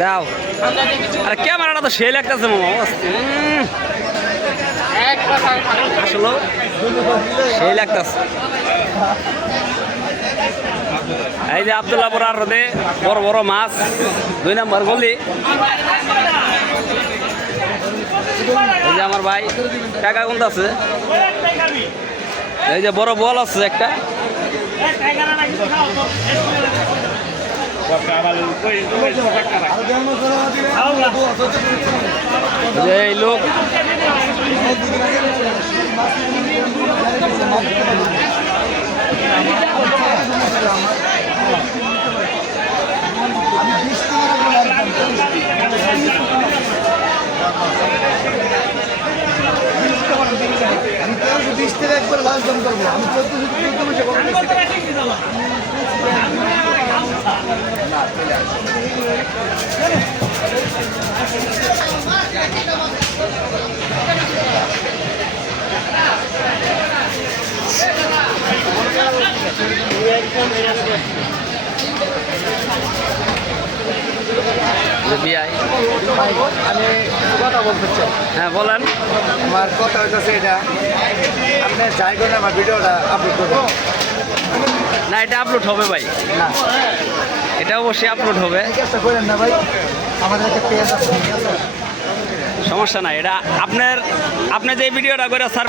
দাও আরে ক্যামেরাটা তো সেই লাগতেছে মামা আসলে সেই লাগতেছে। এই যে আব্দুল্লাহপুর আর রোদে বড় বড় মাছ 2 নম্বর গলি। এই যে আমার ভাই টাকা কোনটা আছে, এই যে বড় বল আছে একটা। এই লোক একবার লাস্ট দাম করবো আমি বিআই আমি কথা বলতে চাই। হ্যাঁ বলেন। আমার কথা হইতেছে এটা, আপনি যাই করেন আমার ভিডিওটা আপলোড করবেন না, এটা আপলোড হবে ভাই, না এটা অবশ্যই আপলোড হবে, চেষ্টা করেন না ভাই, আমাদের একটা পেজ আছে। সমস্যা নাই। এটা আপনি যে ভিডিওটা করে স্যার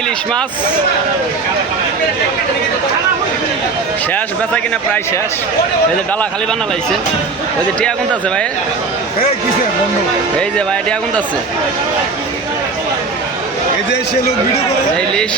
ইলিশ মাছ শেষ, বেচা কিনা প্রায় শেষ। এই যে ডালা খালি বানা লাইছে। ওই যে টিয়া কোনটা আছে ভাই, এই যে ভাই টিয়া কোনটা আছে, ইলিশ